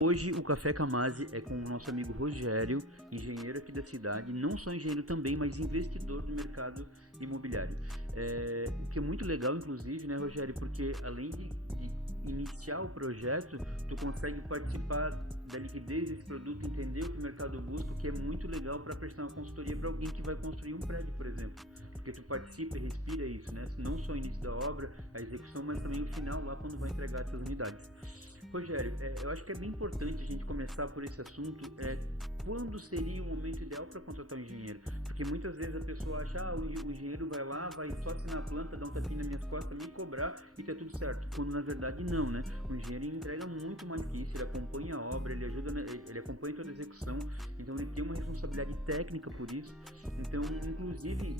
Hoje o Café Camase é com o nosso amigo Rogério, engenheiro aqui da cidade, não só engenheiro também, mas investidor do mercado imobiliário. O que é muito legal, inclusive, né, Rogério, porque além de iniciar o projeto, tu consegue participar da liquidez desse produto, entender o que o mercado busca, o que é muito legal para prestar uma consultoria para alguém que vai construir um prédio, por exemplo. Porque tu participa e respira isso, né? Não só o início da obra, a execução, mas também o final, lá quando vai entregar essas unidades. Rogério, eu acho que é bem importante a gente começar por esse assunto, quando seria o momento ideal para contratar um engenheiro? Porque muitas vezes a pessoa acha, o engenheiro vai lá, vai só assinar a planta, dar um tapinha nas minhas costas, me cobrar e tá tudo certo, quando na verdade não, né? O engenheiro entrega muito mais que isso, ele acompanha a obra, ele ajuda, ele acompanha toda a execução, então ele tem uma responsabilidade técnica por isso, então inclusive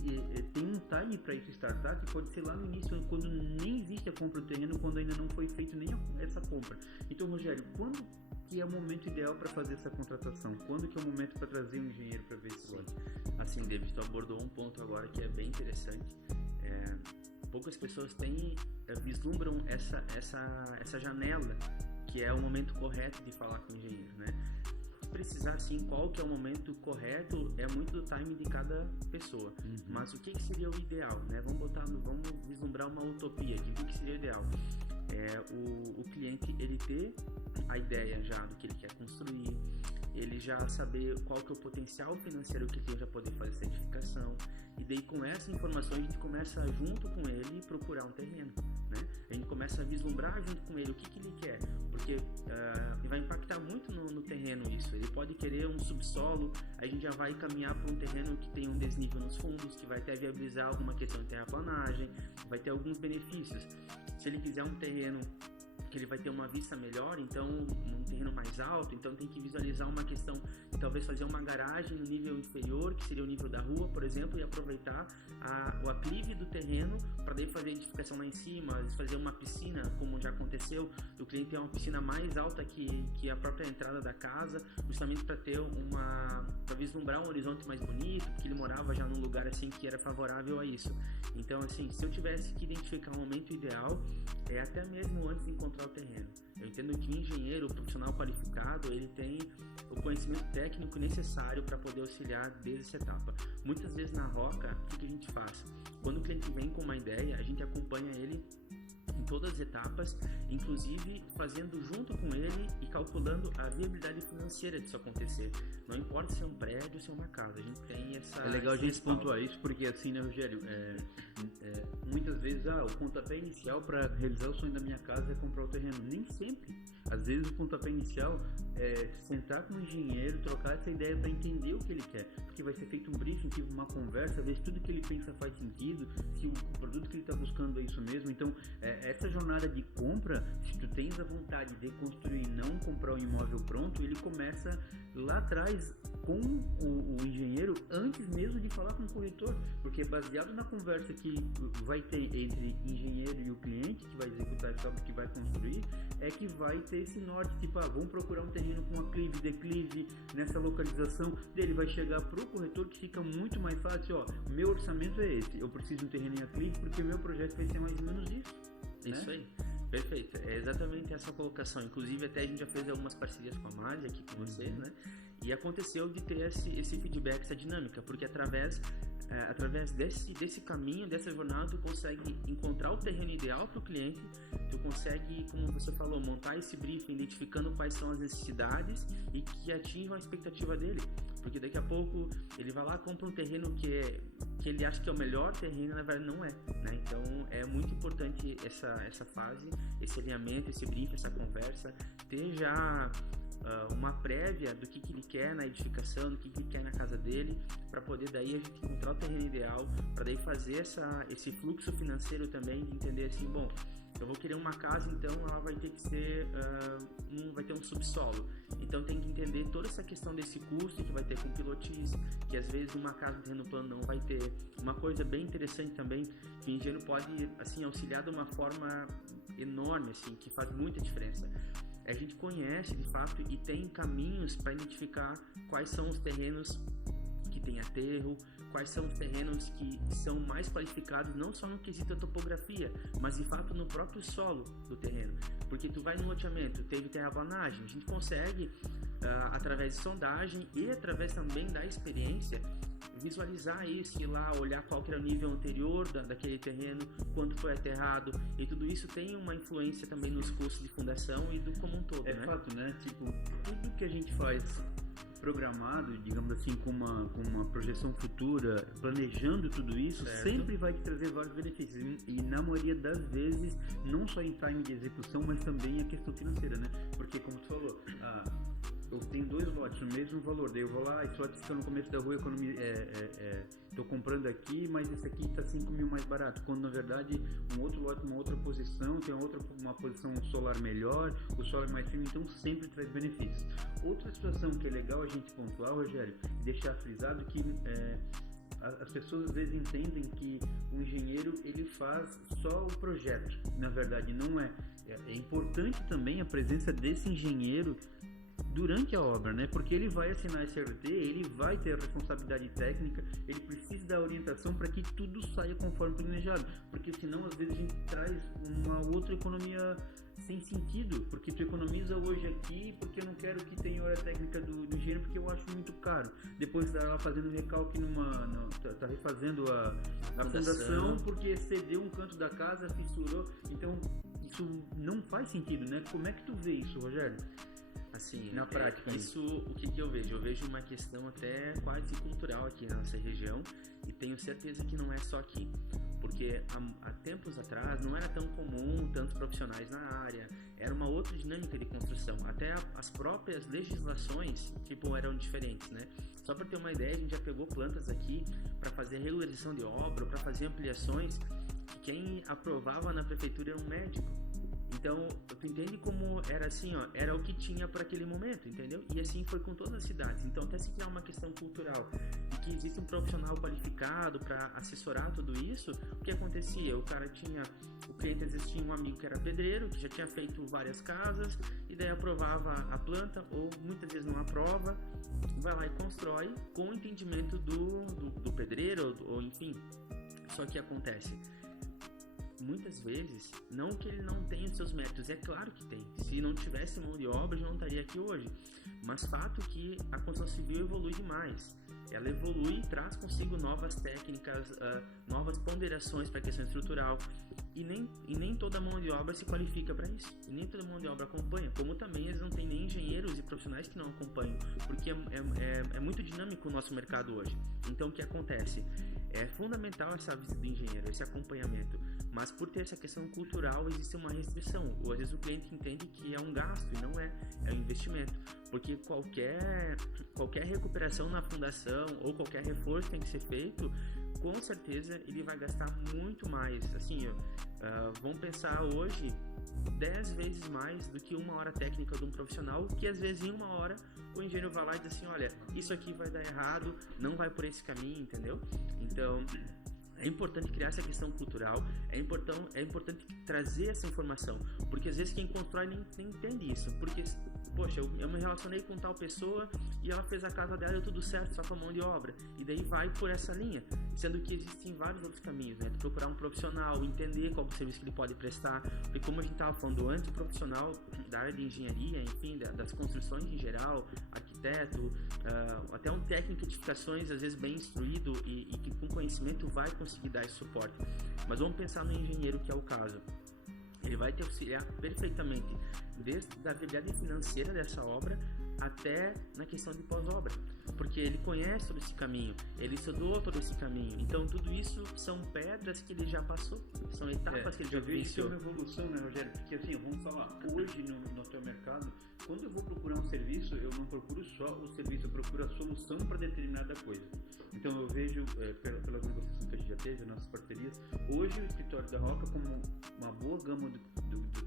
tem um time para isso startar, que pode ser lá no início, quando nem existe a compra do terreno, quando ainda não foi feito nem essa compra. Então, Rogério, quando que é o momento ideal para fazer essa contratação? Quando que é o momento para trazer um engenheiro para ver esse lote? Assim, David, tu abordou um ponto agora que é bem interessante. Poucas pessoas vislumbram essa janela, que é o momento correto de falar com o engenheiro, né? Precisar assim qual que é o momento correto é muito do time de cada pessoa, mas o que seria o ideal, né? Vamos vislumbrar uma utopia de o que seria o ideal. O cliente ele ter a ideia já do que ele quer construir, ele já saber qual que é o potencial financeiro que ele tem para poder fazer essa edificação, e daí com essa informação a gente começa junto com ele procurar um terreno, né? A gente começa a vislumbrar junto com ele o que ele quer, porque vai impactar muito no terreno isso. Ele pode querer um subsolo, a gente já vai caminhar para um terreno que tem um desnível nos fundos, que vai até viabilizar alguma questão de terraplanagem, vai ter alguns benefícios. Se ele quiser um terreno que ele vai ter uma vista melhor, então um terreno mais alto, então tem que visualizar uma questão de talvez fazer uma garagem no nível inferior, que seria o nível da rua, por exemplo, e aproveitar o aclive do terreno para daí fazer a edificação lá em cima, fazer uma piscina, como já aconteceu, o cliente tem uma piscina mais alta que a própria entrada da casa, justamente para ter para vislumbrar um horizonte mais bonito, porque ele morava já num lugar assim que era favorável a isso. Então, assim, se eu tivesse que identificar um momento ideal, até mesmo antes de encontrar o terreno. Eu entendo que o engenheiro, o profissional qualificado, ele tem o conhecimento técnico necessário para poder auxiliar desde essa etapa. Muitas vezes na Roca, o que a gente faz? Quando o cliente vem com uma ideia, a gente acompanha ele em todas as etapas, inclusive fazendo junto com ele e calculando a viabilidade financeira disso acontecer. Não importa se é um prédio ou se é uma casa, a gente tem essa... É legal a gente pontuar isso, porque assim, né, Rogério, muitas vezes o pontapé inicial para realizar o sonho da minha casa é comprar o terreno. Nem sempre. Às vezes o pontapé inicial é sentar com o engenheiro, trocar essa ideia para entender o que ele quer, porque vai ser feito um briefing, uma conversa, ver se tudo que ele pensa faz sentido, se o produto que ele está buscando é isso mesmo. Então, essa jornada de compra, se tu tens a vontade de construir e não comprar um imóvel pronto, ele começa lá atrás com o engenheiro antes mesmo de falar com o corretor, porque baseado na conversa que vai ter entre engenheiro e o cliente que vai executar essa obra, que vai construir, é que vai ter esse norte, tipo, vamos procurar um terreno com aclive, declive, nessa localização, ele vai chegar pro corretor, que fica muito mais fácil, meu orçamento é esse, eu preciso de um terreno em aclive porque o meu projeto vai ser mais ou menos isso. Isso aí, perfeito, é exatamente essa colocação. Inclusive até a gente já fez algumas parcerias com a Mali aqui com vocês, né? E aconteceu de ter esse feedback, essa dinâmica, porque através desse caminho, dessa jornada, tu consegue encontrar o terreno ideal para o cliente, tu consegue, como você falou, montar esse briefing, identificando quais são as necessidades e que atinjam a expectativa dele, porque daqui a pouco ele vai lá, compra um terreno que ele acha que é o melhor terreno, na verdade não é, né? Então é muito importante essa fase, esse alinhamento, esse briefing, essa conversa, ter já uma prévia do que ele quer na edificação, do que ele quer na casa dele, para poder daí a gente encontrar o terreno ideal, para daí fazer esse fluxo financeiro também, de entender assim, bom, eu vou querer uma casa, então ela vai ter que ser, vai ter um subsolo, então tem que entender toda essa questão desse custo que vai ter com pilotis, que às vezes uma casa no terreno plano não vai ter. Uma coisa bem interessante também, que o engenheiro pode assim, auxiliar de uma forma enorme, assim, que faz muita diferença. A gente conhece de fato e tem caminhos para identificar quais são os terrenos que tem aterro, quais são os terrenos que são mais qualificados, não só no quesito da topografia, mas de fato no próprio solo do terreno. Porque tu vai no loteamento, teve terraplanagem, a gente consegue, através de sondagem e através também da experiência, visualizar isso, ir lá, olhar qual que era o nível anterior daquele terreno, quanto foi aterrado, e tudo isso tem uma influência também nos custos de fundação e do como um todo, né? É fato, né? Tipo, tudo que a gente faz programado, digamos assim, com uma projeção futura, planejando tudo isso, sempre vai te trazer vários benefícios. E na maioria das vezes, não só em time de execução, mas também a questão financeira, né? Porque, como tu falou, eu tenho 2 lotes no mesmo valor, daí eu vou lá, esse lote fica no começo da rua, estou comprando aqui, mas esse aqui está 5 mil mais barato, quando na verdade um outro lote, uma outra posição, tem uma posição solar melhor, o solo é mais firme, então sempre traz benefícios. Outra situação que é legal a gente pontuar, Rogério, deixar frisado que as pessoas às vezes entendem que o engenheiro ele faz só o projeto, na verdade não é. É importante também a presença desse engenheiro durante a obra, né? Porque ele vai assinar esse RT, ele vai ter a responsabilidade técnica, ele precisa da orientação para que tudo saia conforme planejado, porque senão às vezes a gente traz uma outra economia sem sentido, porque tu economiza hoje aqui porque eu não quero que tenha hora técnica do engenheiro porque eu acho muito caro, depois tá lá fazendo recalque tá refazendo a fundação porque cedeu um canto da casa, fissurou, então isso não faz sentido, né? Como é que tu vê isso, Rogério? Assim, na prática, isso, o que eu vejo? Eu vejo uma questão até quase cultural aqui na nossa região, e tenho certeza que não é só aqui, porque há tempos atrás não era tão comum tantos profissionais na área, era uma outra dinâmica de construção, até as próprias legislações eram diferentes, né? Só para ter uma ideia, a gente já pegou plantas aqui para fazer regularização de obra, para fazer ampliações, que quem aprovava na prefeitura era um médico. Então, tu entende como era assim, era o que tinha para aquele momento, entendeu? E assim foi com todas as cidades. Então, até se criar uma questão cultural de que existe um profissional qualificado para assessorar tudo isso, o que acontecia? O cliente às vezes tinha um amigo que era pedreiro, que já tinha feito várias casas, e daí aprovava a planta, ou muitas vezes não aprova, vai lá e constrói com o entendimento do pedreiro, ou enfim. Só que acontece, muitas vezes, não que ele não tenha seus méritos, é claro que tem. Se não tivesse mão de obra, eu não estaria aqui hoje. Mas fato que a construção civil evolui demais. Ela evolui e traz consigo novas técnicas, novas ponderações para a questão estrutural. E nem toda mão de obra se qualifica para isso. E nem toda mão de obra acompanha. Como também eles não têm nem engenheiros e profissionais que não acompanham. Porque é muito dinâmico o nosso mercado hoje. Então, o que acontece? É fundamental essa visita do engenheiro, esse acompanhamento. Mas por ter essa questão cultural, existe uma restrição. Ou às vezes o cliente entende que é um gasto e não é um investimento. Porque qualquer recuperação na fundação ou qualquer reforço tem que ser feito, com certeza ele vai gastar muito mais. Assim, vamos pensar hoje 10 vezes mais do que uma hora técnica de um profissional, que às vezes em uma hora o engenheiro vai lá e diz assim, olha, isso aqui vai dar errado, não vai por esse caminho, entendeu? Então, é importante criar essa questão cultural, é importante trazer essa informação, porque às vezes quem constrói nem entende isso, porque, poxa, eu me relacionei com tal pessoa e ela fez a casa dela e deu tudo certo, só com a mão de obra, e daí vai por essa linha, sendo que existem vários outros caminhos, né? Procurar um profissional, entender qual é o serviço que ele pode prestar, porque como a gente estava falando antes, o profissional da área de engenharia, enfim, das construções em geral, arquiteto, até um técnico de edificações, às vezes bem instruído e que com conhecimento vai conseguir dar esse suporte. Mas vamos pensar no engenheiro, que é o caso. Ele vai te auxiliar perfeitamente desde a habilidade financeira dessa obra até na questão de pós-obra, porque ele conhece todo esse caminho, ele estudou todo esse caminho, então tudo isso são pedras que ele já passou, são etapas que ele já vivenciou. Eu vejo uma evolução, né, Rogério? Porque assim, vamos falar, hoje no teu mercado, quando eu vou procurar um serviço, eu não procuro só o serviço, eu procuro a solução para determinada coisa. Então eu vejo, pelas negociações que a gente já teve, nossas parcerias, hoje o escritório da Roca, como uma boa gama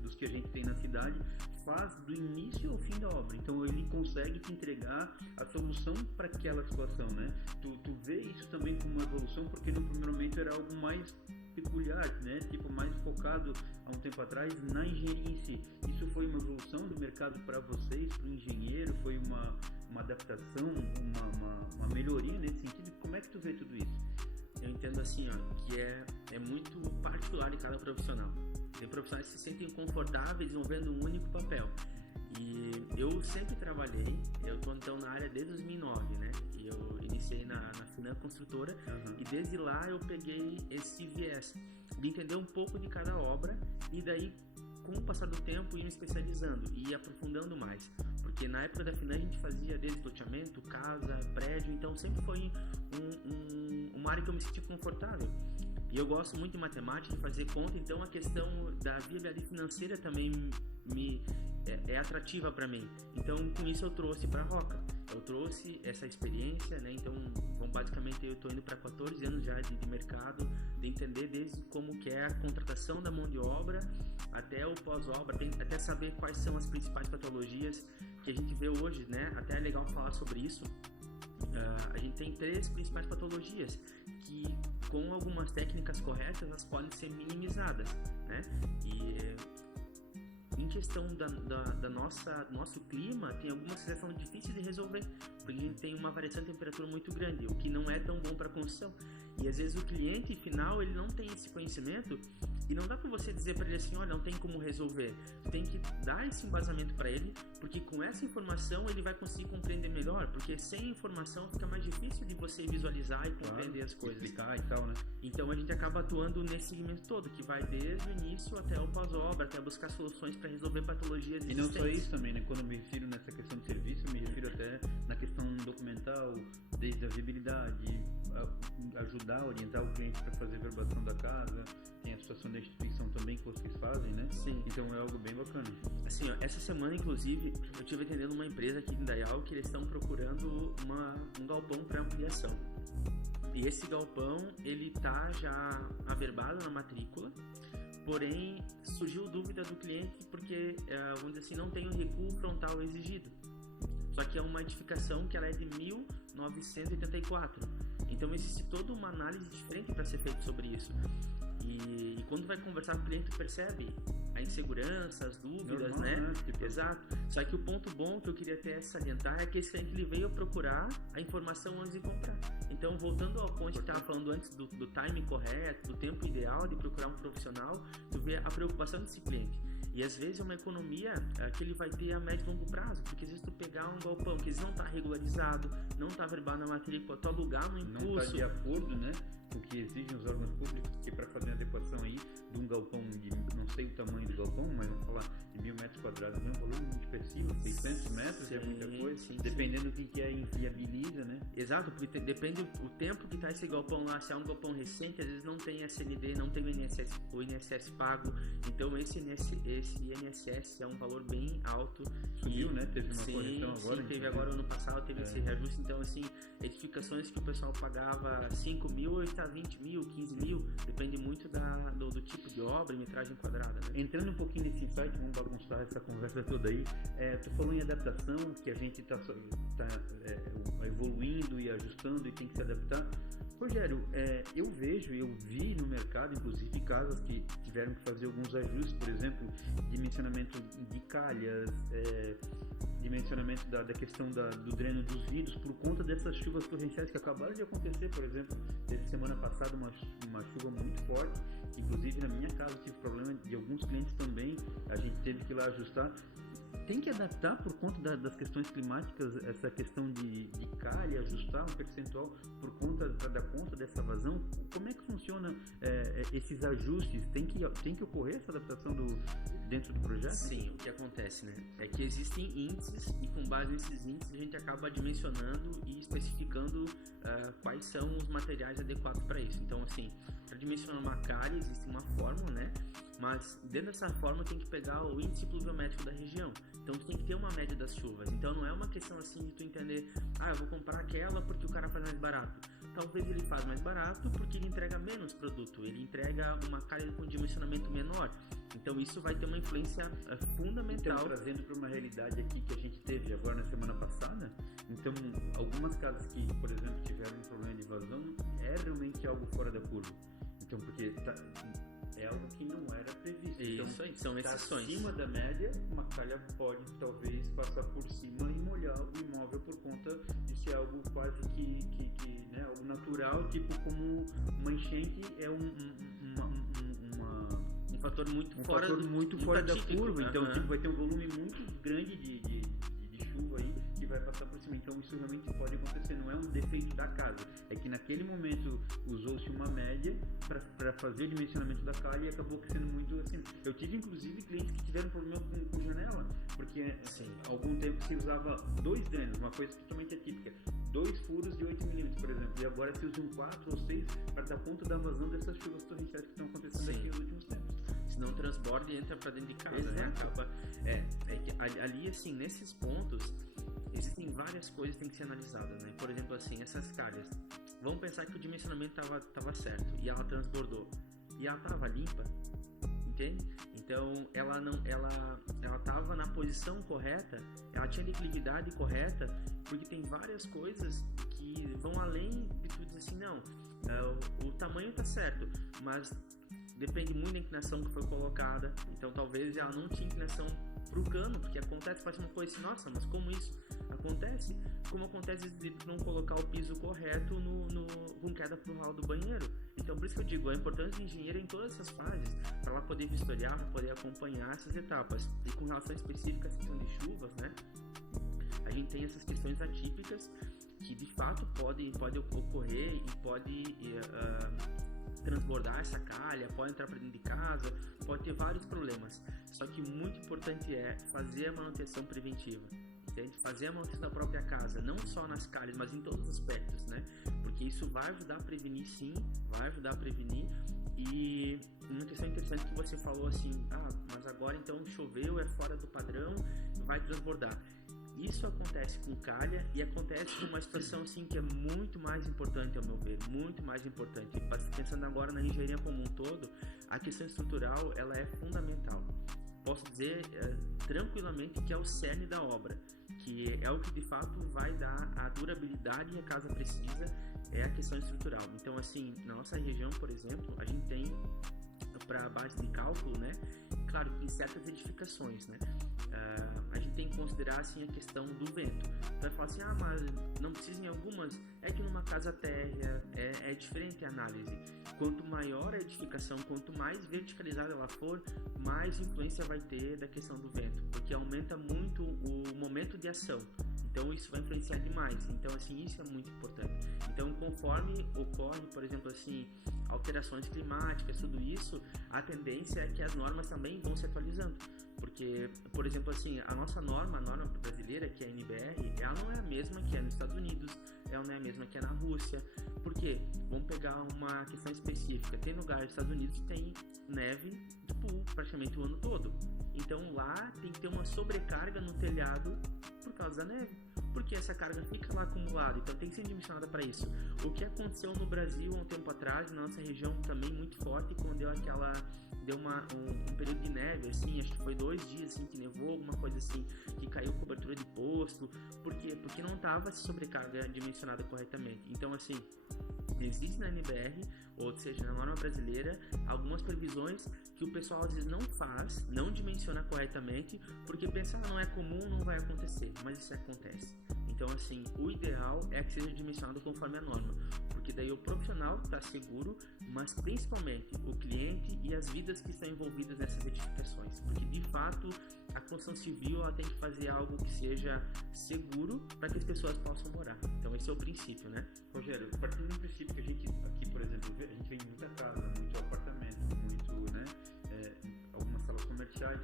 dos que a gente tem na cidade, faz do início ao fim da obra. Então ele consegue te entregar a solução para aquela situação, né? Tu vê isso também como uma evolução, porque no primeiro momento era algo mais peculiar, né? Tipo, mais focado há um tempo atrás na engenharia em si. Isso foi uma evolução do mercado para vocês, para o engenheiro, foi uma uma adaptação, uma melhoria nesse sentido? Como é que tu vê tudo isso? Eu entendo assim, ó, que é muito particular de cada profissional. Tem profissionais que se sentem confortáveis desenvolvendo um único papel. E eu sempre trabalhei, eu estou então na área desde 2009, né? E eu iniciei na Finan Construtora, e desde lá eu peguei esse viés de entender um pouco de cada obra, e daí, com o passar do tempo, ir me especializando e aprofundando mais. Porque na época da Finan a gente fazia desde loteamento, casa, prédio, então sempre foi uma área que eu me senti confortável. E eu gosto muito de matemática, de fazer conta, então a questão da viabilidade financeira também é atrativa para mim. Então com isso eu trouxe para a Roca. Eu trouxe essa experiência, né? Então basicamente eu estou indo para 14 anos já de mercado, de entender desde como que é a contratação da mão de obra até o pós-obra, até saber quais são as principais patologias que a gente vê hoje, né? Até é legal falar sobre isso. A gente tem 3 principais patologias que, com algumas técnicas corretas, elas podem ser minimizadas, né? E em questão da nosso clima, tem algumas que são difíceis de resolver, porque a gente tem uma variação de temperatura muito grande, o que não é tão bom para a construção. E às vezes o cliente final ele não tem esse conhecimento, e não dá para você dizer para ele assim, olha, não tem como resolver. Tem que dar esse embasamento para ele, porque com essa informação ele vai conseguir compreender melhor, porque sem informação fica mais difícil de você visualizar e compreender as coisas. Explicar e tal, né? Então a gente acaba atuando nesse segmento todo, que vai desde o início até o pós-obra, até buscar soluções para resolver patologias existentes. E não só isso também, né? Quando eu me refiro nessa questão de serviço, eu me refiro até na questão documental, desde a viabilidade, ajudar, orientar o cliente para fazer a verbação da casa, tem a situação da instituição também que vocês fazem, né? Sim. Então é algo bem bacana. Assim, ó, essa semana, inclusive, eu estive atendendo uma empresa aqui em Indaial que eles estão procurando um galpão para ampliação. E esse galpão, ele tá já averbado na matrícula, porém surgiu dúvida do cliente porque, vamos dizer assim, não tem o recuo frontal exigido. Só que é uma edificação que ela é de 1984. Então existe toda uma análise diferente para ser feita sobre isso. E quando vai conversar com o cliente, tu percebe a insegurança, as dúvidas, normal, né? Tipo... Exato. Só que o ponto bom que eu queria até salientar é que esse cliente ele veio procurar a informação antes de comprar. Então, voltando ao ponto que estava falando antes do timing correto, do tempo ideal de procurar um profissional, tu vê a preocupação desse cliente. E às vezes é uma economia que ele vai ter a médio e longo prazo, porque às vezes tu pegar um galpão que não está regularizado, não está averbado na matrícula, tu alugar no impulso... Não está de acordo, né, com o que exigem os órgãos públicos, que para fazer a adequação aí de um galpão de, não sei o tamanho do galpão, mas vamos falar de 1.000 metros quadrados, é um valor muito expressivo, 600 metros é muita coisa, dependendo do que é inviabiliza, né? Exato, porque depende o tempo que está esse galpão lá, se é um galpão recente, às vezes não tem SND, não tem o INSS pago, então esse INSS é um valor bem alto. Subiu, né? Teve uma correção agora. Sim, teve agora ano passado, teve esse reajuste, então assim, edificações que o pessoal pagava 5 mil, hoje está 20 mil, 15 mil, depende muito do tipo de obra e metragem quadrada, né? Entrando um pouquinho nesse insight, vamos bagunçar essa conversa toda aí, tu falou em adaptação, que a gente está evoluindo e ajustando e tem que se adaptar. Rogério, eu vi no mercado, inclusive, casas que tiveram que fazer alguns ajustes, por exemplo, dimensionamento de calhas, dimensionamento da questão do dreno dos vidros, por conta dessas chuvas torrenciais que acabaram de acontecer. Por exemplo, teve semana passada uma chuva muito forte, inclusive na minha casa tive problema de alguns clientes também, a gente teve que ir lá ajustar. Tem que adaptar por conta das questões climáticas, essa questão de calha, ajustar um percentual por conta da conta dessa vazão. Como é que funciona esses ajustes? Tem que ocorrer essa adaptação dentro do projeto? Sim, o que acontece, né? É que existem índices e com base nesses índices a gente acaba dimensionando e especificando quais são os materiais adequados para isso. Então, assim, para dimensionar uma calha existe uma fórmula, né? Mas dentro dessa fórmula tem que pegar o índice pluviométrico da região. Então tu tem que ter uma média das chuvas. Então não é uma questão assim de tu entender, eu vou comprar aquela porque o cara faz mais barato. Talvez ele faz mais barato porque ele entrega menos produto, ele entrega uma calha com dimensionamento menor. Então isso vai ter uma influência fundamental. Então, trazendo para uma realidade aqui que a gente teve agora na semana passada, então algumas casas que, por exemplo, tiveram um problema de vazão, é realmente algo fora da curva. Então, porque é algo que não era previsto. Isso aí, são exceções. Acima da média, uma calha pode talvez passar por cima e molhar o imóvel por conta natural, tipo como uma enchente é um fator muito fora da curva, então Uhum. tipo, vai ter um volume muito grande de chuva aí que vai passar por cima, então isso realmente pode acontecer, não é um defeito da casa, é que naquele momento usou-se uma média para fazer o dimensionamento da calha e acabou sendo muito assim. Eu tive inclusive clientes que tiveram problema com janela, porque há algum tempo se usava 2 danos, uma coisa totalmente atípica, 2 furos de 8 mm, por exemplo, e agora se usam 4 ou 6 para dar conta da vazão dessas chuvas torrenciais que estão acontecendo aqui nos últimos tempos. Se não transborda e entra para dentro de casa, Exato. né? Acaba, que ali, assim, nesses pontos, existem várias coisas que tem que ser analisadas, né? Por exemplo, assim, essas calhas. Vamos pensar que o dimensionamento tava certo e ela transbordou. E ela tava limpa, entende? Então, ela tava na posição correta, ela tinha declividade correta, porque tem várias coisas que vão além de tu dizer assim, não, o tamanho tá certo, mas depende muito da inclinação que foi colocada, então talvez ela não tinha inclinação pro cano, porque acontece, faz uma coisa assim, nossa, mas como isso acontece? Como acontece de não colocar o piso correto com queda pro ralo do banheiro. Então por isso que eu digo, a importância do engenheiro em todas essas fases, para ela poder vistoriar, para poder acompanhar essas etapas. E com relação específica à questão de chuvas, né, a gente tem essas questões atípicas que de fato pode ocorrer e pode transbordar essa calha, pode entrar para dentro de casa, pode ter vários problemas. Só que muito importante é fazer a manutenção preventiva, entende? Fazer a manutenção da própria casa, não só nas calhas, mas em todos os aspectos, né? Porque isso vai ajudar a prevenir, sim, vai ajudar a prevenir. E uma questão interessante que você falou assim, mas agora então choveu, é fora do padrão, vai transbordar. Isso acontece com calha e acontece numa situação assim que é muito mais importante, ao meu ver, muito mais importante. Pensando agora na engenharia como um todo, a questão estrutural ela é fundamental. Posso dizer tranquilamente que é o cerne da obra, que é o que de fato vai dar a durabilidade que a casa precisa, é a questão estrutural. Então assim, na nossa região, por exemplo, a gente tem para base de cálculo, né? Claro que em certas edificações, né? A gente tem que considerar assim a questão do vento. Vai falar assim, mas não precisa em algumas. É que numa casa térrea é diferente a análise. Quanto maior a edificação, quanto mais verticalizada ela for, mais influência vai ter da questão do vento, porque aumenta muito o momento de ação. Então isso vai influenciar demais. Então assim, isso é muito importante. Então conforme ocorre, por exemplo assim, alterações climáticas, tudo isso, a tendência é que as normas também vão se atualizando. Porque, por exemplo assim, a norma brasileira, que é a NBR, ela não é a mesma que é nos Estados Unidos, ela não é a mesma que é na Rússia. Por quê? Vamos pegar uma questão específica. Tem lugares nos Estados Unidos que tem neve, tipo, praticamente o ano todo. Então lá tem que ter uma sobrecarga no telhado por causa da neve, porque essa carga fica lá acumulada, então tem que ser dimensionada para isso. O que aconteceu no Brasil há um tempo atrás, na nossa região também muito forte, quando deu um período de neve, assim, acho que foi 2 dias assim, que nevou, alguma coisa assim, que caiu cobertura de posto. Por quê? Porque não estava essa sobrecarga dimensionada corretamente. Então assim, existe na NBR, ou seja, na norma brasileira, algumas previsões que o pessoal às vezes não faz, não dimensiona corretamente, porque pensa, não é comum, não vai acontecer, mas isso acontece. Então assim, o ideal é que seja dimensionado conforme a norma, porque daí o profissional está seguro, mas principalmente o cliente e as vidas que estão envolvidas nessas edificações, porque de fato a construção civil ela tem que fazer algo que seja seguro para que as pessoas possam morar. Então esse é o princípio, né? Rogério, partindo do princípio que a gente aqui, por exemplo, a gente vem em muita casa, muito apartamento, muito, né, algumas salas comerciais,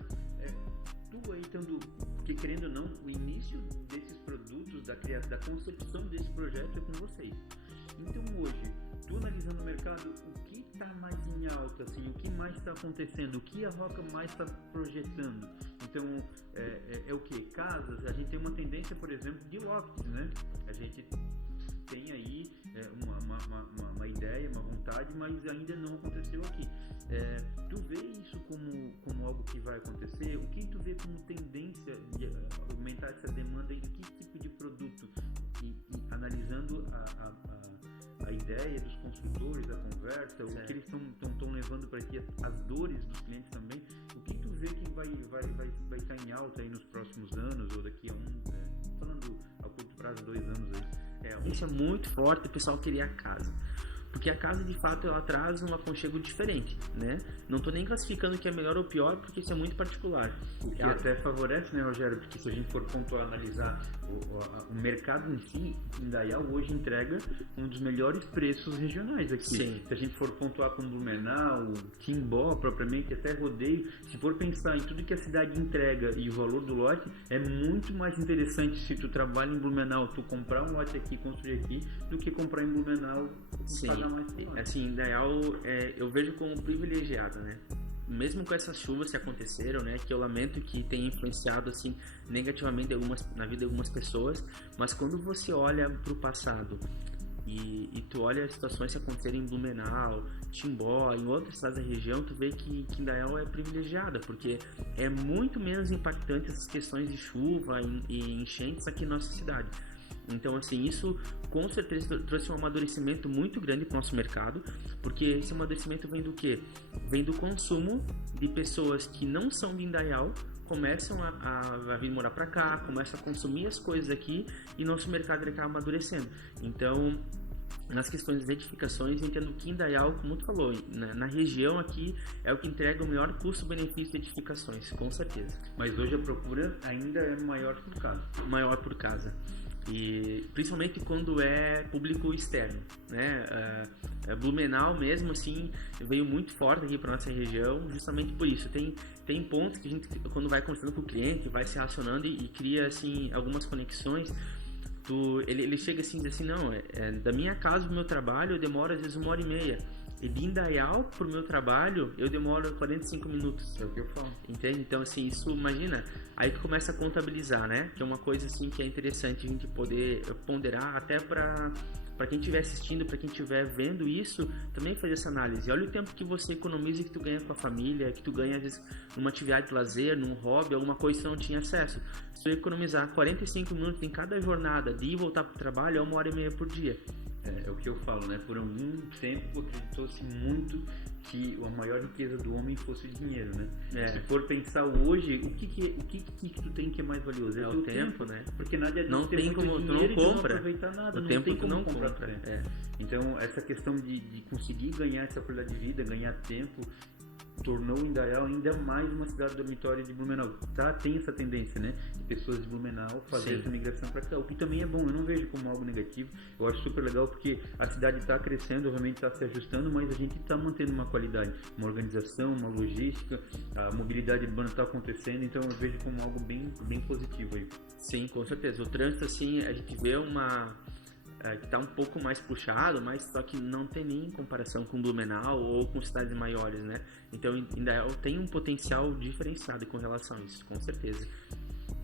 tu aí tendo, porque querendo ou não, o início desses produtos, da concepção desse projeto é com vocês. Então hoje, tu analisando o mercado, o que está mais em alta, assim, o que mais está acontecendo, o que a Roca mais está projetando? Então, é o que? Casas, a gente tem uma tendência, por exemplo, de lofts, né? A gente tem aí uma ideia, uma vontade, mas ainda não aconteceu aqui. Tu vê isso como algo que vai acontecer? O que tu vê como tendência de aumentar essa demanda e que tipo de produto? E analisando a ideia dos construtores, a conversa, o que eles estão levando para aqui, as dores dos clientes também, o que tu vê que vai estar em alta aí nos próximos anos ou daqui a falando a curto prazo, 2 anos aí? Isso é muito forte, o pessoal queria a casa. porque a casa de fato ela traz um aconchego diferente, né? Não tô nem classificando que é melhor ou pior, porque isso é muito particular. O que até favorece, né, Rogério? Porque se a gente for pontuar, analisar o mercado em si, Indaial hoje entrega um dos melhores preços regionais aqui. Sim. Se a gente for pontuar com Blumenau, Timbó propriamente, até Rodeio, se for pensar em tudo que a cidade entrega e o valor do lote, é muito mais interessante se tu trabalha em Blumenau, tu comprar um lote aqui, construir aqui, do que comprar em Blumenau e pagar mais por lote. Assim, Indaial eu vejo como privilegiada, né? Mesmo com essas chuvas que aconteceram, né, que eu lamento que tenha influenciado assim negativamente na vida de algumas pessoas, mas quando você olha para o passado e tu olha as situações que aconteceram em Blumenau, Timbó, em outras cidades da região, tu vê que Indaial é privilegiada, porque é muito menos impactante essas questões de chuva e enchentes aqui na nossa cidade. Então, assim, isso com certeza trouxe um amadurecimento muito grande para o nosso mercado, porque esse amadurecimento vem do quê? Vem do consumo de pessoas que não são de Indaial, começam a vir morar para cá, começam a consumir as coisas aqui e nosso mercado ele acaba amadurecendo. Então, nas questões das edificações, eu entendo que Indaial, como tu falou, na região aqui é o que entrega o melhor custo-benefício de edificações, com certeza. Mas hoje a procura ainda é maior por casa. Maior por casa. E principalmente quando é público externo, né? Blumenau mesmo assim veio muito forte aqui para nossa região, justamente por isso. Tem pontos que a gente, quando vai conversando com o cliente, vai se relacionando e cria assim algumas conexões. Ele chega assim e diz assim, não, da minha casa pro meu trabalho eu demoro às vezes 1h30. E de Indaial pro meu trabalho eu demoro 45 minutos. É o que eu falo. Entende? Então, assim, isso, imagina, aí tu começa a contabilizar, né? Que é uma coisa, assim, que é interessante a gente poder ponderar até para quem estiver assistindo, para quem estiver vendo isso, também fazer essa análise. Olha o tempo que você economiza e que tu ganha com a família, que tu ganha, às vezes, numa atividade de lazer, num hobby, alguma coisa que tu não tinha acesso. Se tu economizar 45 minutos em cada jornada de ir e voltar pro trabalho, é 1h30 por dia. É o que eu falo, né? Por algum tempo acreditou-se muito que a maior riqueza do homem fosse o dinheiro, né? Se for pensar hoje, o que tu tem que é mais valioso? É o tempo, né? Porque nada adianta não ter tem muito como, dinheiro tu não e compra. não aproveitar nada. O não tempo tem tu como não comprar compra. tempo. Então, essa questão de conseguir ganhar essa qualidade de vida, ganhar tempo, tornou Indaial ainda mais uma cidade dormitória de Blumenau. Tem essa tendência, né? De pessoas de Blumenau fazer essa migração para cá, o que também é bom. Eu não vejo como algo negativo. Eu acho super legal porque a cidade está crescendo, obviamente está se ajustando, mas a gente está mantendo uma qualidade, uma organização, uma logística, a mobilidade urbana está acontecendo, então eu vejo como algo bem, bem positivo aí. Sim, com certeza. O trânsito, assim, a gente vê que está um pouco mais puxado, mas só que não tem nem comparação com Blumenau ou com cidades maiores, né? Então ainda tem um potencial diferenciado com relação a isso, com certeza.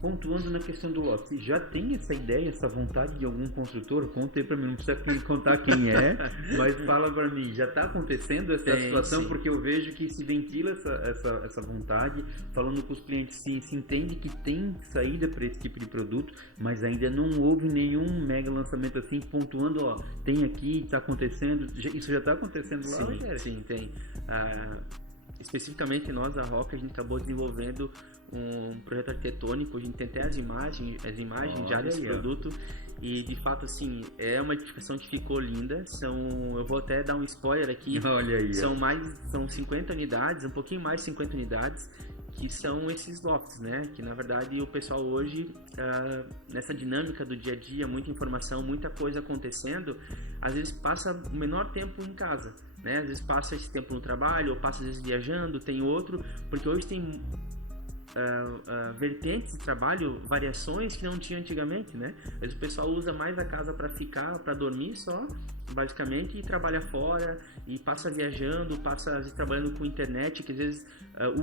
Pontuando na questão do lote, já tem essa ideia, essa vontade de algum construtor? Conta aí pra mim, não precisa me contar quem é, mas fala pra mim, já tá acontecendo essa situação? Sim. Porque eu vejo que se ventila essa vontade, falando com os clientes, se entende que tem saída para esse tipo de produto, mas ainda não houve nenhum mega lançamento assim, pontuando, ó, tem aqui, tá acontecendo, isso já tá acontecendo lá? Sim, tem. Especificamente nós, a Roca, a gente acabou desenvolvendo um projeto arquitetônico, a gente tem até as imagens já desse produto e de fato assim, é uma edificação que ficou linda, eu vou até dar um spoiler aqui, olha aí, são 50 unidades, um pouquinho mais de 50 unidades, que são esses lofts, né, que na verdade o pessoal hoje, nessa dinâmica do dia a dia, muita informação, muita coisa acontecendo, às vezes passa o menor tempo em casa, né, às vezes passa esse tempo no trabalho, ou passa às vezes viajando, tem outro, porque hoje tem vertentes de trabalho, variações que não tinha antigamente, né? Às vezes o pessoal usa mais a casa para ficar, para dormir só, basicamente, e trabalha fora, e passa viajando, passa às vezes trabalhando com internet, que às vezes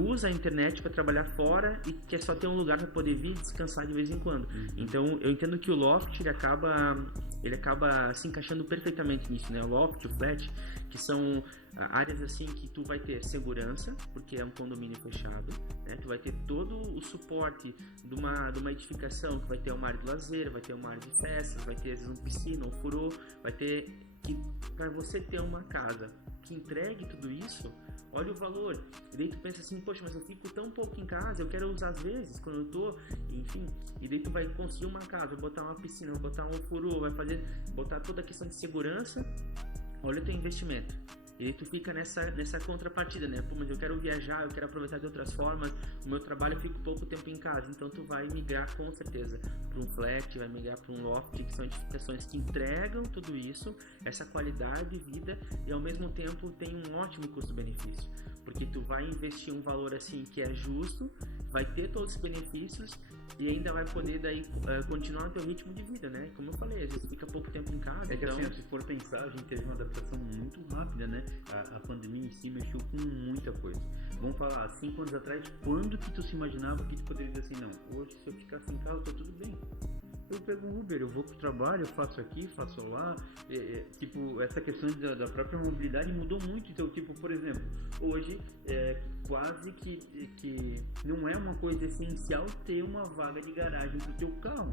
usa a internet para trabalhar fora e quer só ter um lugar para poder vir descansar de vez em quando. Então eu entendo que o loft ele acaba se encaixando perfeitamente nisso, né? O loft, o flat, que são áreas assim que tu vai ter segurança, porque é um condomínio fechado, né? Tu vai ter todo o suporte de uma edificação, que vai ter uma área de lazer, vai ter uma área de festas, vai ter às vezes uma piscina, um furô, vai ter que para você ter uma casa que entregue tudo isso, olha o valor. E daí tu pensa assim, poxa, mas eu fico tão pouco em casa, eu quero usar às vezes quando eu tô, enfim. E daí tu vai construir uma casa, botar uma piscina, botar um furô, botar toda a questão de segurança olha o teu investimento. E tu fica nessa contrapartida, né? Pô, mas eu quero viajar, eu quero aproveitar de outras formas, o meu trabalho eu fico pouco tempo em casa, então tu vai migrar com certeza para um flat, vai migrar para um loft, que são edificações que entregam tudo isso, essa qualidade de vida, e ao mesmo tempo tem um ótimo custo-benefício, porque tu vai investir um valor assim que é justo, vai ter todos os benefícios e ainda vai poder daí continuar no teu ritmo de vida, né? Como eu falei, às vezes fica pouco tempo em casa. É que então... assim, se for pensar, a gente teve uma adaptação muito rápida, né? A pandemia em si mexeu com muita coisa. Vamos falar, 5 anos atrás, quando que tu se imaginava que tu poderia dizer assim, não, hoje se eu ficasse em casa, tá tudo bem. Eu pego um Uber, eu vou pro trabalho, eu faço aqui, faço lá, tipo, essa questão da própria mobilidade mudou muito. Então, tipo, por exemplo, hoje quase que não é uma coisa essencial ter uma vaga de garagem pro teu carro,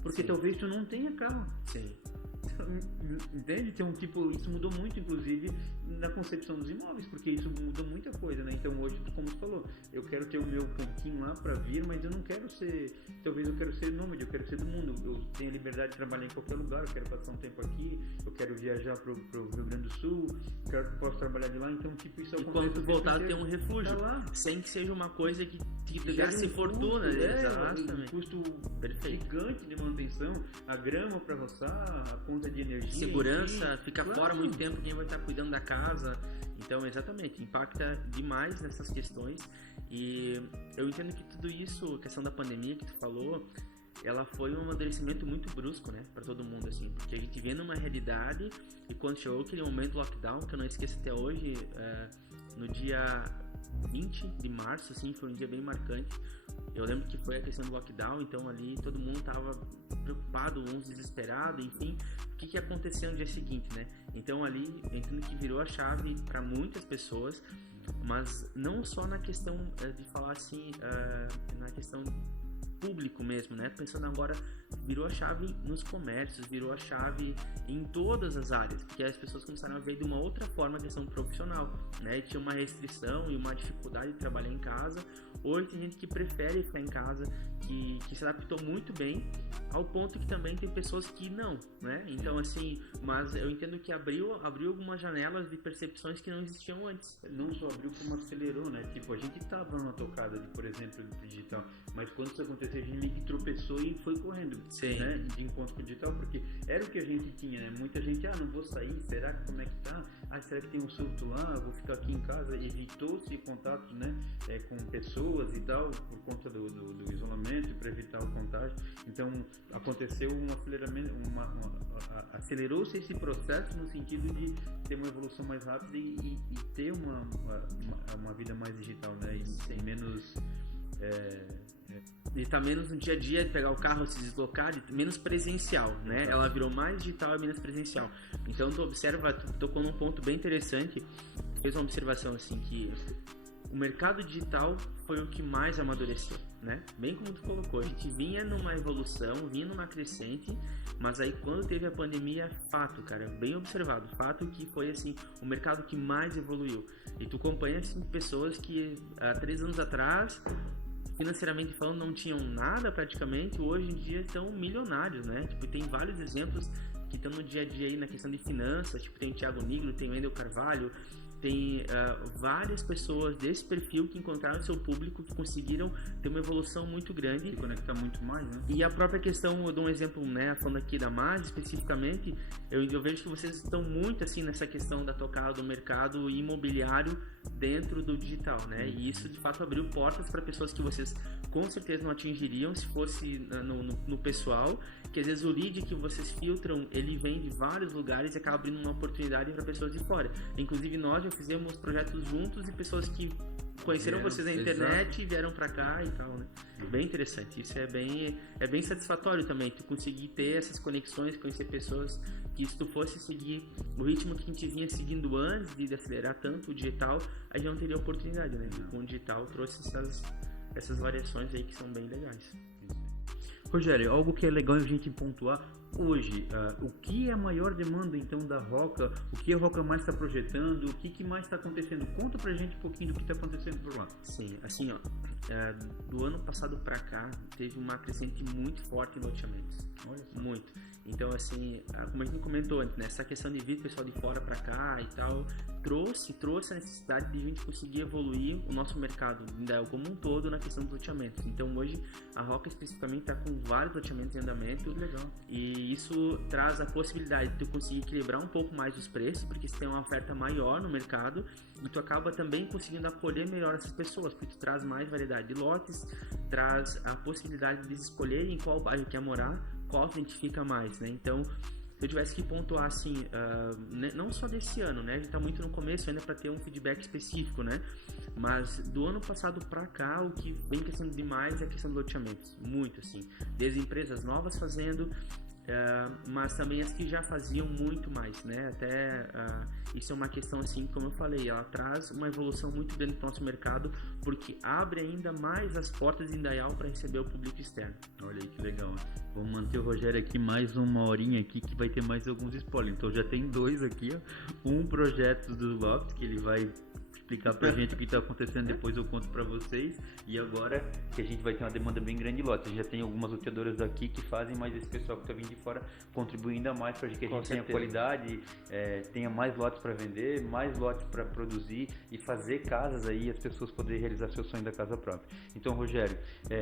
porque Sim. talvez tu não tenha carro. Sim. Entende? Então, tipo, isso mudou muito, inclusive, na concepção dos imóveis, porque isso mudou muita coisa, né? Então, hoje, como você falou, eu quero ter o meu cantinho lá pra vir, mas eu não quero ser, talvez eu quero ser nômade, eu quero ser do mundo, eu tenho a liberdade de trabalhar em qualquer lugar, eu quero passar um tempo aqui, eu quero viajar pro Rio Grande do Sul, posso trabalhar de lá, então, tipo, isso acontece. E quando tu voltar a ter um refúgio, tá sem que seja uma coisa que gaste fortuna, exatamente. Um custo gigante de manutenção, a grama pra roçar, a conta de energia, segurança, fica fora muito tempo, quem vai estar cuidando da casa. Então, exatamente, impacta demais nessas questões. E eu entendo que tudo isso, a questão da pandemia que tu falou, ela foi um amadurecimento muito brusco, né, para todo mundo, assim, porque a gente vê numa realidade, e quando chegou aquele momento do lockdown, que eu não esqueço até hoje, no dia 20 de março, assim, foi um dia bem marcante. Eu lembro que foi a questão do lockdown, então ali todo mundo tava preocupado, uns desesperados, enfim, o que aconteceu no dia seguinte, né? Então ali, eu entendo que virou a chave para muitas pessoas, mas não só na questão de falar assim, na questão público mesmo, né? Pensando agora, virou a chave nos comércios, virou a chave em todas as áreas, porque as pessoas começaram a ver de uma outra forma a questão profissional, né? Tinha uma restrição e uma dificuldade de trabalhar em casa. Hoje tem gente que prefere ficar em casa, que se adaptou muito bem, ao ponto que também tem pessoas que não, né? Então, assim, mas eu entendo que abriu algumas janelas de percepções que não existiam antes. Não só abriu, como acelerou, né? Tipo, a gente tava numa tocada de, por exemplo, de digital, mas quando isso aconteceu, a gente meio que tropeçou e foi correndo, Sim. né? De encontro com o digital, porque era o que a gente tinha, né? Muita gente, não vou sair, será que como é que tá? Será que tem um surto lá? Eu vou ficar aqui em casa. Evitou-se contato, né? Com pessoas e tal, por conta do isolamento, para evitar o contágio. Então, aconteceu um aceleramento, acelerou-se esse processo no sentido de ter uma evolução mais rápida e ter uma vida mais digital, né? E sem menos... E tá menos no dia a dia de pegar o carro, se deslocar, menos presencial, né? Ela virou mais digital e menos presencial. Então tu observa, tu tocou num ponto bem interessante, fez uma observação assim que o mercado digital foi o que mais amadureceu, né? Bem como tu colocou, a gente vinha numa evolução, vinha numa crescente, mas aí quando teve a pandemia, fato, cara, bem observado, fato que foi assim, o mercado que mais evoluiu. E tu acompanha assim pessoas que há 3 anos atrás, financeiramente falando, não tinham nada praticamente, hoje em dia estão milionários, né? Tipo, tem vários exemplos que estão no dia a dia aí na questão de finanças, tipo, tem o Thiago Nigro, tem o Wendel Carvalho, tem várias pessoas desse perfil que encontraram seu público, que conseguiram ter uma evolução muito grande. Se conectar muito mais, né? E a própria questão, eu dou um exemplo, né, falando aqui da MAS especificamente, eu vejo que vocês estão muito assim nessa questão da tocada do mercado imobiliário dentro do digital, né? E isso de fato abriu portas para pessoas que vocês com certeza não atingiriam se fosse no pessoal, que às vezes o lead que vocês filtram, ele vem de vários lugares e acaba abrindo uma oportunidade para pessoas de fora. Inclusive nós já fizemos projetos juntos e pessoas que conheceram vocês na internet e vieram para cá e tal, né? Bem interessante, isso é bem satisfatório também, tu conseguir ter essas conexões, conhecer pessoas que se tu fosse seguir o ritmo que a gente vinha seguindo antes de acelerar tanto o digital, a gente não teria oportunidade, né? E com o digital trouxe essas variações aí que são bem legais. Rogério, algo que é legal a gente pontuar hoje, o que é a maior demanda então da Roca, o que a Roca mais está projetando, o que mais está acontecendo? Conta pra gente um pouquinho do que está acontecendo por lá. Sim, assim, ó, do ano passado para cá, teve uma crescente muito forte em loteamentos. Muito. Então, assim, como a gente comentou antes, né, essa questão de vir pessoal de fora para cá e tal, trouxe a necessidade de a gente conseguir evoluir o nosso mercado como um todo na questão dos loteamentos. Então, hoje, a Roca especificamente está com vários loteamentos em andamento. Legal. E isso traz a possibilidade de tu conseguir equilibrar um pouco mais os preços, porque você tem uma oferta maior no mercado e tu acaba também conseguindo acolher melhor essas pessoas, porque tu traz mais variedade de lotes, traz a possibilidade de escolher em qual bairro quer morar, qual se identifica mais, né? Então, se eu tivesse que pontuar assim, não só desse ano, né? A gente tá muito no começo ainda para ter um feedback específico, né? Mas do ano passado para cá, o que vem crescendo demais é a questão de loteamentos, muito assim. Desde empresas novas fazendo, mas também as que já faziam muito mais, né? Até isso é uma questão assim, como eu falei, ela traz uma evolução muito grande para o nosso mercado, porque abre ainda mais as portas de Indaial para receber o público externo. Olha aí que legal. Vamos manter o Rogério aqui mais uma horinha aqui, que vai ter mais alguns spoilers. Então já tem 2 aqui, ó. Um projeto do Loft, que ele vai explicar pra gente o que está acontecendo, depois eu conto pra vocês. E agora que a gente vai ter uma demanda bem grande de lotes, já tem algumas loteadoras daqui que fazem, mas esse pessoal que está vindo de fora contribui ainda mais para que a gente tenha qualidade, tenha mais lotes para vender, mais lotes para produzir e fazer casas aí, as pessoas poderem realizar seu sonho da casa própria. Então, Rogério,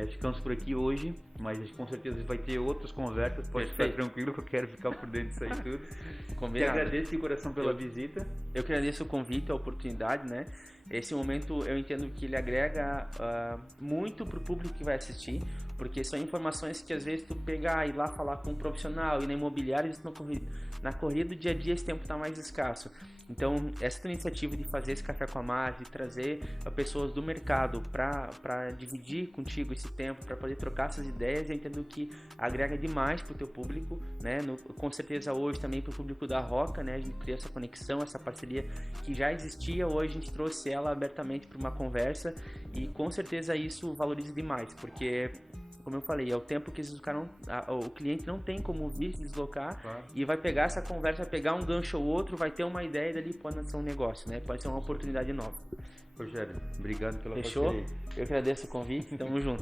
ficamos por aqui hoje, mas com certeza vai ter outras conversas, pode ficar tranquilo que eu quero ficar por dentro disso aí tudo. Te agradeço de coração pela visita. Eu que agradeço o convite, a oportunidade, né? Esse momento eu entendo que ele agrega muito para o público que vai assistir, porque são informações que às vezes tu pegar e ir lá falar com um profissional e na imobiliária, na corrida do dia a dia esse tempo está mais escasso. Então, essa iniciativa de fazer esse café com a Mari, de trazer pessoas do mercado para dividir contigo esse tempo, para poder trocar essas ideias, eu entendo que agrega demais para o teu público, né? Com certeza hoje também para o público da Roca, né? A gente criou essa conexão, essa parceria que já existia, hoje a gente trouxe ela abertamente para uma conversa e com certeza isso valoriza demais, porque como eu falei, é o tempo que o cliente não tem como vir se deslocar, claro. E vai pegar essa conversa, vai pegar um gancho ou outro, vai ter uma ideia e dali pode ser um negócio, né? Pode ser uma oportunidade nova. Rogério, obrigado pela parceria. Fechou? Eu agradeço o convite, tamo junto.